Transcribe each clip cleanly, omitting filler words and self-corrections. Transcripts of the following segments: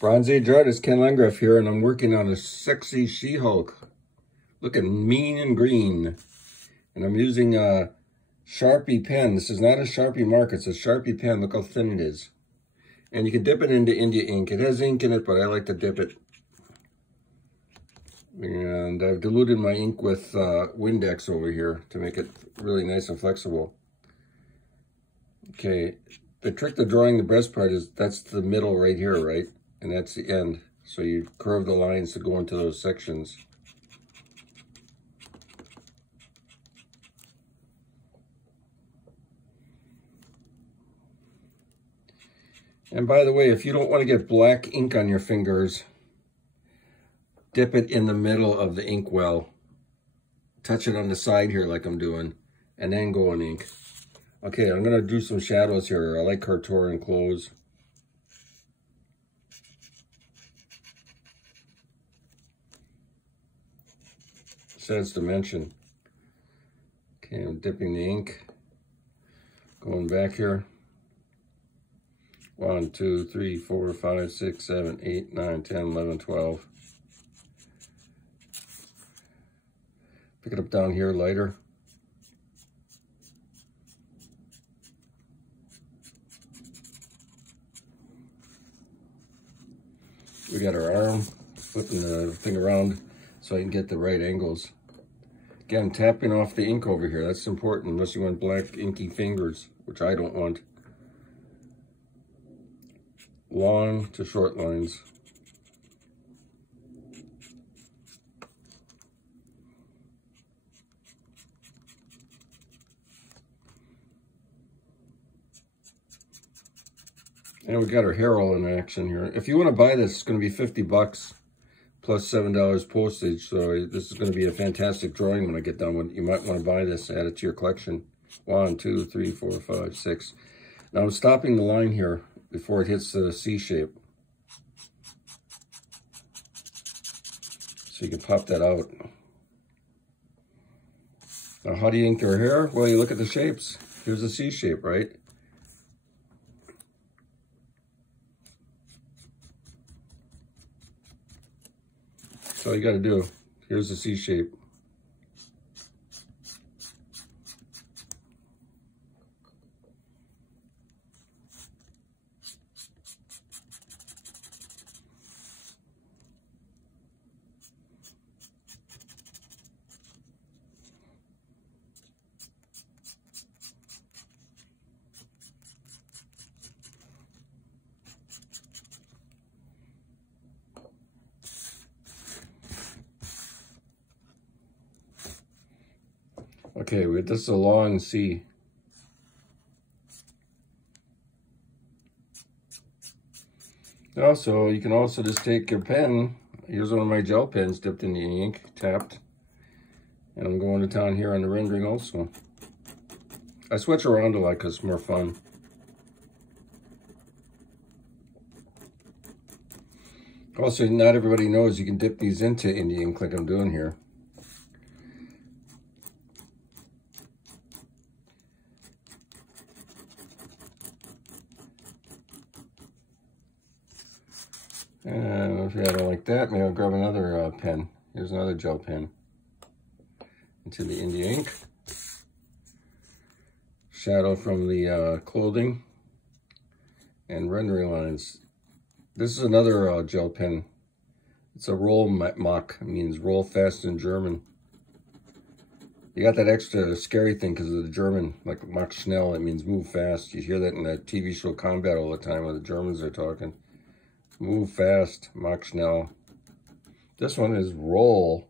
Bronze Age artist Ken Landgraf here, and I'm working on a sexy She-Hulk. Looking mean and green. And I'm using a Sharpie pen. This is not a Sharpie marker, it's a Sharpie pen. Look how thin it is. And you can dip it into India ink. It has ink in it, but I like to dip it. And I've diluted my ink with Windex over here to make it really nice and flexible. Okay, the trick to drawing the breast part is that's the middle right here, right? And that's the end. So you curve the lines to go into those sections. And by the way, if you don't want to get black ink on your fingers, dip it in the middle of the ink well. Touch it on the side here like I'm doing, and then go in ink. Okay, I'm going to do some shadows here. I like Cartorian clothes. Sense dimension. Okay, I'm dipping the ink. Going back here. 1, 2, 3, 4, 5, 6, 7, 8, 9, 10, 11, 12. Pick it up down here lighter. We got our arm, flipping the thing around so I can get the right angles. Again, tapping off the ink over here. That's important unless you want black inky fingers, which I don't want. Long to short lines. And we got our hair all in action here. If you want to buy this, it's going to be 50 bucks plus $7 postage. So this is going to be a fantastic drawing when I get done with it. You might want to buy this, add it to your collection. 1, 2, 3, 4, 5, 6. Now I'm stopping the line here before it hits the C shape. So you can pop that out. Now how do you ink your hair? Well, you look at the shapes. Here's a C shape, right? That's all you got to do. Here's the C shape. Okay, this is a long C. Also, you can also just take your pen. Here's one of my gel pens dipped in the ink, tapped. And I'm going to town here on the rendering also. I switch around a lot because it's more fun. Also, not everybody knows you can dip these into India ink like I'm doing here. And if I don't like that, maybe I'll grab another pen. Here's another gel pen. Into the India ink. Shadow from the clothing. And rendering lines. This is another gel pen. It's a roll mock. It means roll fast in German. You got that extra scary thing because of the German, like mach schnell. It means move fast. You hear that in that TV show Combat all the time when the Germans are talking. Move fast, mach schnell. This one is roll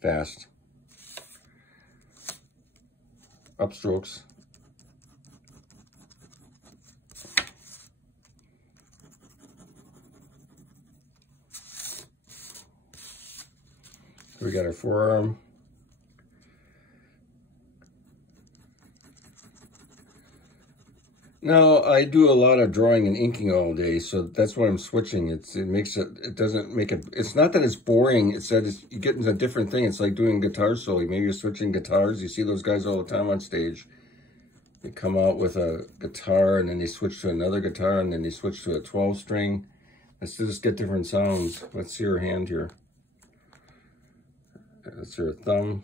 fast. Upstrokes. We got our forearm. Now, I do a lot of drawing and inking all day, so that's why I'm switching. It doesn't make it, it's not that it's boring, it's that you get into a different thing. It's like doing guitar solo. Maybe you're switching guitars. You see those guys all the time on stage. They come out with a guitar, and then they switch to another guitar, and then they switch to a 12-string. Let's just get different sounds. Let's see her hand here. That's her thumb.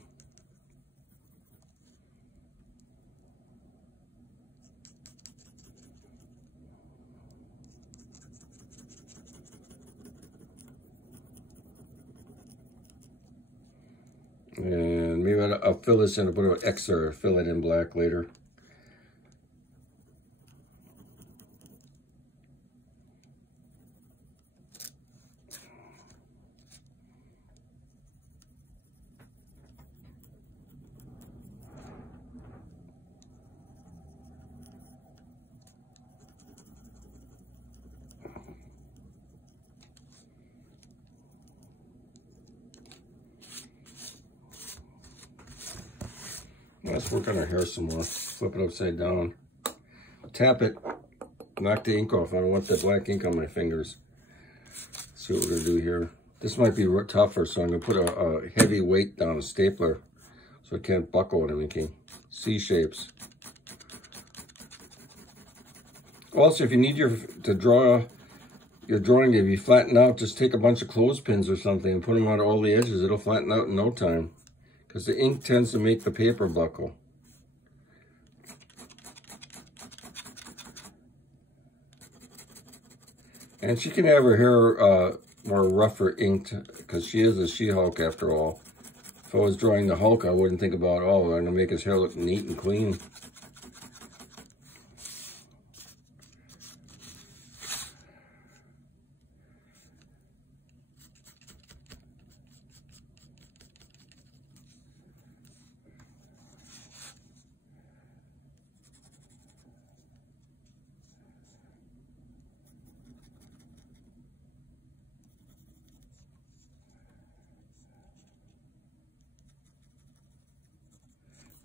And maybe I'll fill this in a bit of X or fill it in black later. Let's work on our hair some more. Flip it upside down. Tap it. Knock the ink off. I don't want that black ink on my fingers. Let's see what we're going to do here. This might be tougher, so I'm going to put a heavy weight down, a stapler, so it can't buckle when I'm inking. C shapes. Also, if you need to draw your drawing to be flattened out, just take a bunch of clothespins or something and put them on all the edges. It'll flatten out in no time, because the ink tends to make the paper buckle. And she can have her hair more rougher inked, because she is a She-Hulk after all. If I was drawing the Hulk, I wouldn't think about, oh, I'm going to make his hair look neat and clean.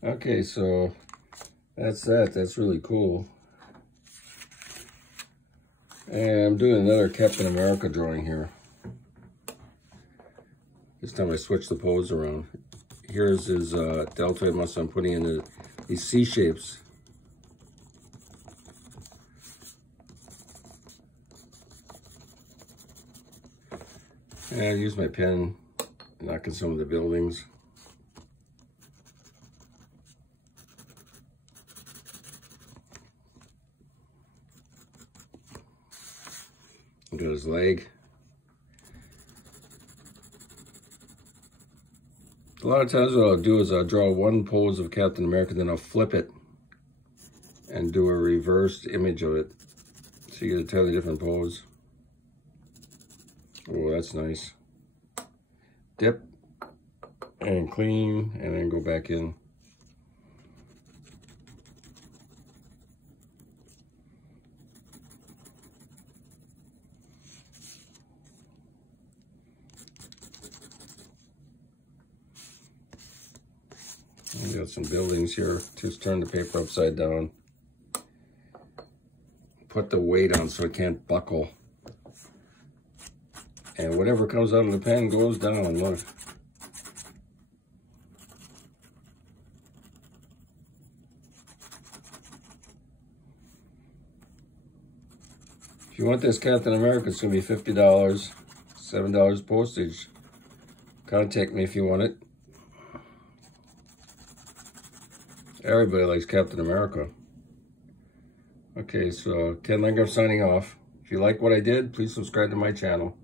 Okay, so that's that. That's really cool. And I'm doing another Captain America drawing here. This time I switched the pose around. Here's his deltoid muscle. I'm putting in these C shapes. And I use my pen, knocking some of the buildings. Got his leg. A lot of times what I'll do is I'll draw one pose of Captain America, then I'll flip it and do a reversed image of it. So you get a totally different pose. Oh, that's nice. Dip and clean, and then go back in. We got some buildings here. Just turn the paper upside down. Put the weight on so it can't buckle. And whatever comes out of the pen goes down. Look. If you want this Captain America, it's going to be $50, $7 postage. Contact me if you want it. Everybody likes Captain America. Okay, so Ken Landgraf signing off. If you like what I did, please subscribe to my channel.